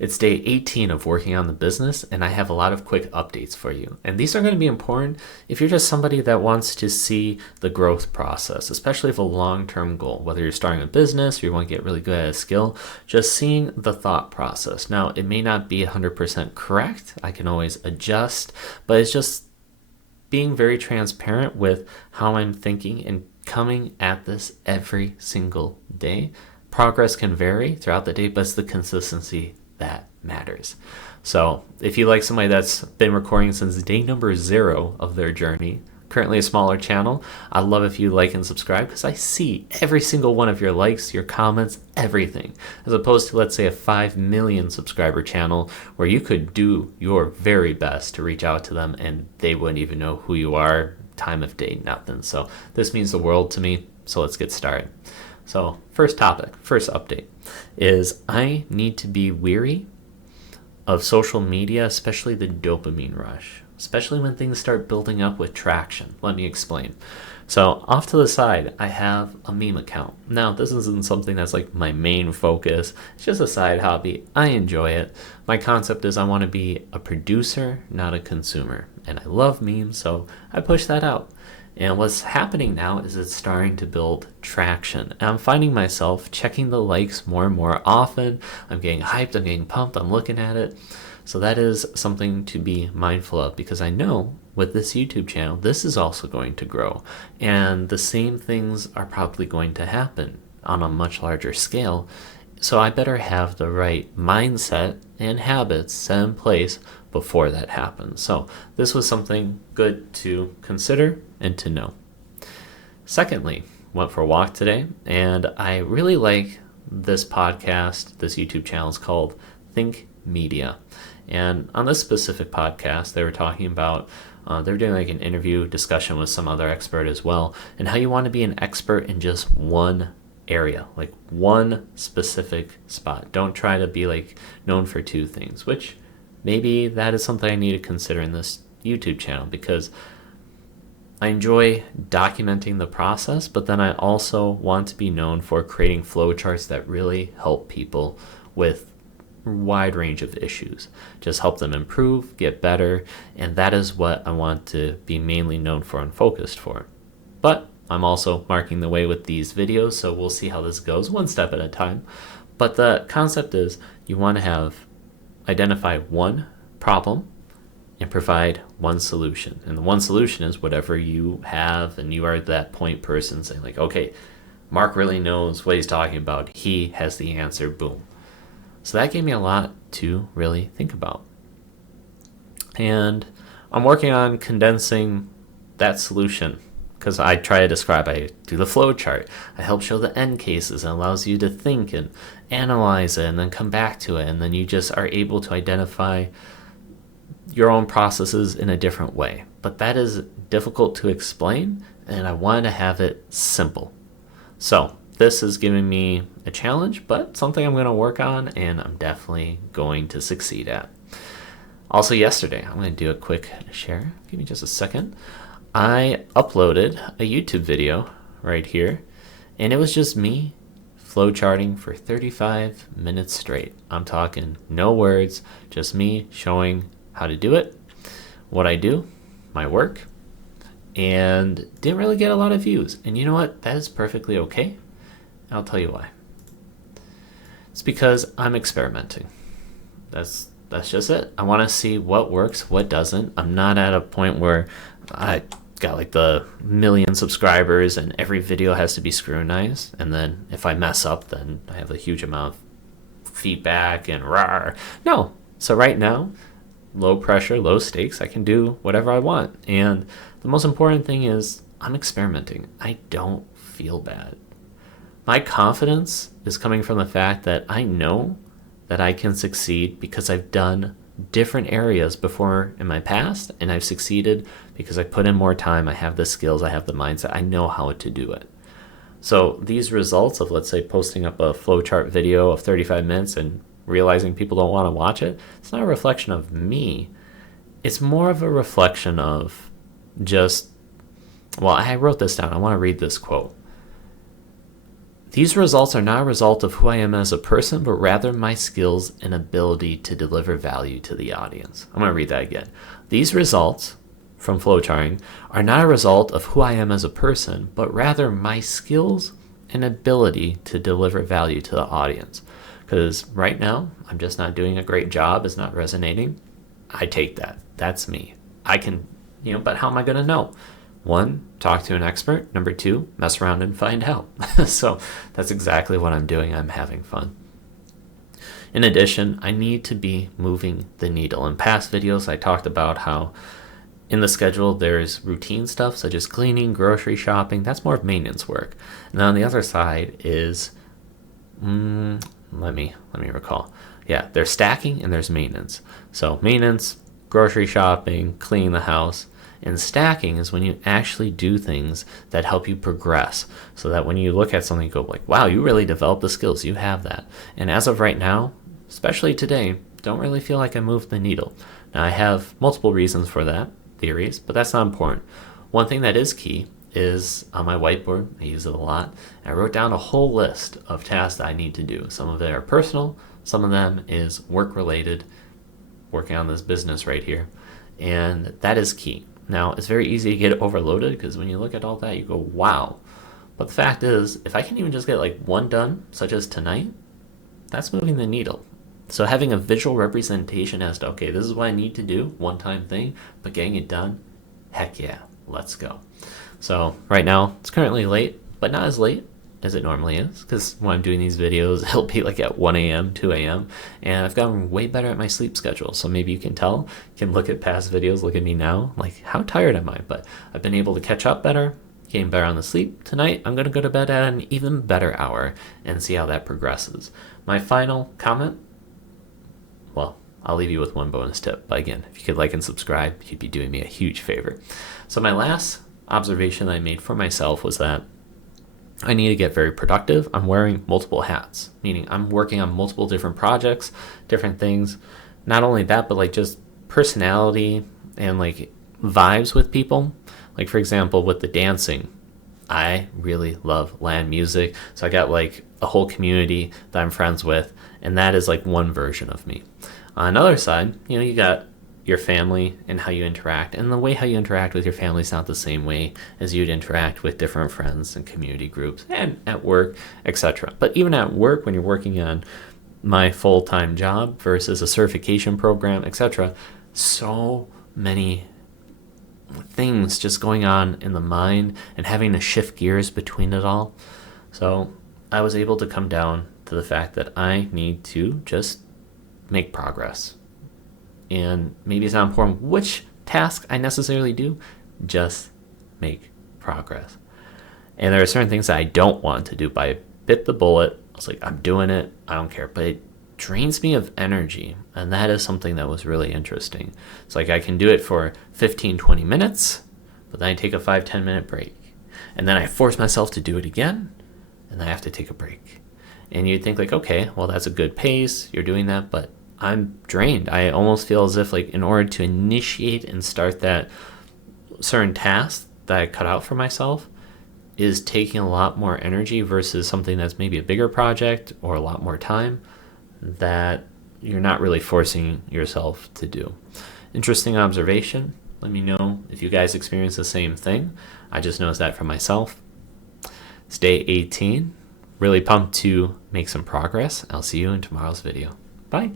It's day 18 of working on the business, and I have a lot of quick updates for you. And these are going to be important if you're just somebody that wants to see the growth process, especially if a long-term goal, whether you're starting a business or you want to get really good at a skill, just seeing the thought process. Now, it may not be 100% correct. I can always adjust, but it's just being very transparent with how I'm thinking and coming at this every single day. Progress can vary throughout the day, but it's the consistency that matters. So if you like somebody that's been recording since day number 0 of their journey, currently a smaller channel, I'd love if you like and subscribe, because I see every single one of your likes, your comments, everything, as opposed to, let's say, a 5 million subscriber channel where you could do your very best to reach out to them and they wouldn't even know who you are, time of day, nothing. So this means the world to me. So let's get started. So first topic, first update is I need to be weary of social media, especially the dopamine rush, especially when things start building up with traction. Let me explain. So off to the side, I have a meme account. Now, this isn't something that's like my main focus. It's just a side hobby. I enjoy it. My concept is I want to be a producer, not a consumer. And I love memes, so I push that out. And what's happening now is it's starting to build traction. And I'm finding myself checking the likes more and more often. I'm getting hyped, I'm getting pumped, I'm looking at it. So that is something to be mindful of, because I know with this YouTube channel, this is also going to grow. And the same things are probably going to happen on a much larger scale. So I better have the right mindset and habits set in place before that happens. So this was something good to consider and to know. Secondly, went for a walk today, and I really like this podcast. This YouTube channel is called Think Media. And on this specific podcast, they were talking about, they're doing like an interview discussion with some other expert as well, and how you want to be an expert in just one area, like one specific spot. Don't try to be like known for two things, which maybe that is something I need to consider in this YouTube channel, because I enjoy documenting the process, but then I also want to be known for creating flowcharts that really help people with a wide range of issues. Just help them improve, get better, and that is what I want to be mainly known for and focused for. But I'm also marking the way with these videos, so we'll see how this goes one step at a time. But the concept is you want to identify one problem and provide one solution. And the one solution is whatever you have, and you are that point person saying like, okay, Mark really knows what he's talking about. He has the answer, boom. So that gave me a lot to really think about. And I'm working on condensing that solution, because I try to describe, I do the flow chart. I help show the end cases, and allows you to think and analyze it and then come back to it. And then you just are able to identify your own processes in a different way. But that is difficult to explain, and I wanted to have it simple. So this is giving me a challenge, but something I'm going to work on, and I'm definitely going to succeed at. Also yesterday, I'm going to do a quick share. Give me just a second. I uploaded a YouTube video right here, and it was just me flowcharting for 35 minutes straight. I'm talking no words, just me showing how to do it, what I do, my work, and didn't really get a lot of views. And you know what? That is perfectly okay. I'll tell you why. It's because I'm experimenting. That's just it. I want to see what works, what doesn't. I'm not at a point where I got like the million subscribers and every video has to be scrutinized, and then if I mess up, then I have a huge amount of feedback and rawr. No. So right now, low pressure, low stakes, I can do whatever I want. And the most important thing is I'm experimenting. I don't feel bad. My confidence is coming from the fact that I know that I can succeed because I've done different areas before in my past, and I've succeeded because I put in more time. I have the skills, I have the mindset, I know how to do it. So these results of, let's say, posting up a flowchart video of 35 minutes and realizing people don't want to watch it, it's not a reflection of me. It's more of a reflection of just, well, I wrote this down. I want to read this quote. These results are not a result of who I am as a person, but rather my skills and ability to deliver value to the audience. I'm going to read that again. These results from flowcharting are not a result of who I am as a person, but rather my skills and ability to deliver value to the audience. Because right now, I'm just not doing a great job. It's not resonating. I take that. That's me. I can, but how am I going to know? 1, talk to an expert. Number 2, mess around and find out. So that's exactly what I'm doing. I'm having fun. In addition, I need to be moving the needle. In past videos, I talked about how in the schedule there's routine stuff such as cleaning, grocery shopping. That's more of maintenance work. And then on the other side is, let me recall. Yeah, there's stacking and there's maintenance. So maintenance, grocery shopping, cleaning the house. And stacking is when you actually do things that help you progress, so that when you look at something, you go like, wow, you really developed the skills. You have that. And as of right now, especially today, don't really feel like I moved the needle. Now, I have multiple reasons for that, theories, but that's not important. One thing that is key is on my whiteboard. I use it a lot. I wrote down a whole list of tasks that I need to do. Some of it are personal. Some of them is work-related, working on this business right here. And that is key. Now, it's very easy to get overloaded because when you look at all that, you go, wow. But the fact is, if I can even just get like one done, such as tonight, that's moving the needle. So having a visual representation as to, okay, this is what I need to do, one-time thing, but getting it done, heck yeah, let's go. So right now, it's currently late, but not as late as it normally is, because when I'm doing these videos, it'll be like at 1 a.m., 2 a.m., and I've gotten way better at my sleep schedule. So maybe you can tell, you can look at past videos, look at me now, like how tired am I? But I've been able to catch up better, getting better on the sleep. Tonight, I'm going to go to bed at an even better hour and see how that progresses. My final comment, well, I'll leave you with one bonus tip. But again, if you could like and subscribe, you'd be doing me a huge favor. So my last observation that I made for myself was that I need to get very productive. I'm wearing multiple hats, meaning I'm working on multiple different projects, different things. Not only that, but like just personality and like vibes with people. Like for example, with the dancing, I really love Latin music. So I got like a whole community that I'm friends with, and that is like one version of me. On another side, you got your family and how you interact, and the way how you interact with your family is not the same way as you'd interact with different friends and community groups and at work, etc. But even at work, when you're working on my full-time job versus a certification program, etc., so many things just going on in the mind and having to shift gears between it all. So I was able to come down to the fact that I need to just make progress. And maybe it's not important which task I necessarily do, just make progress. And there are certain things that I don't want to do, but I bit the bullet. I was like, I'm doing it. I don't care. But it drains me of energy. And that is something that was really interesting. It's like I can do it for 15, 20 minutes, but then I take a 5-10 minute break. And then I force myself to do it again, and then I have to take a break. And you'd think like, okay, well, that's a good pace. You're doing that, but I'm drained. I almost feel as if like in order to initiate and start that certain task that I cut out for myself is taking a lot more energy versus something that's maybe a bigger project or a lot more time that you're not really forcing yourself to do. Interesting observation. Let me know if you guys experience the same thing. I just noticed that for myself. Stay 18. Really pumped to make some progress. I'll see you in tomorrow's video. Bye.